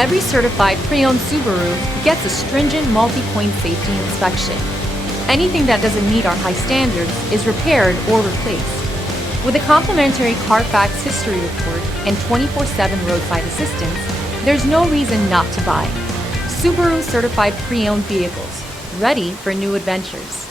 Every certified pre-owned Subaru gets a stringent multi-point safety inspection. Anything that doesn't meet our high standards is repaired or replaced. With a complimentary Carfax history report and 24/7 roadside assistance, there's no reason not to buy. Subaru certified pre-owned vehicles, ready for new adventures.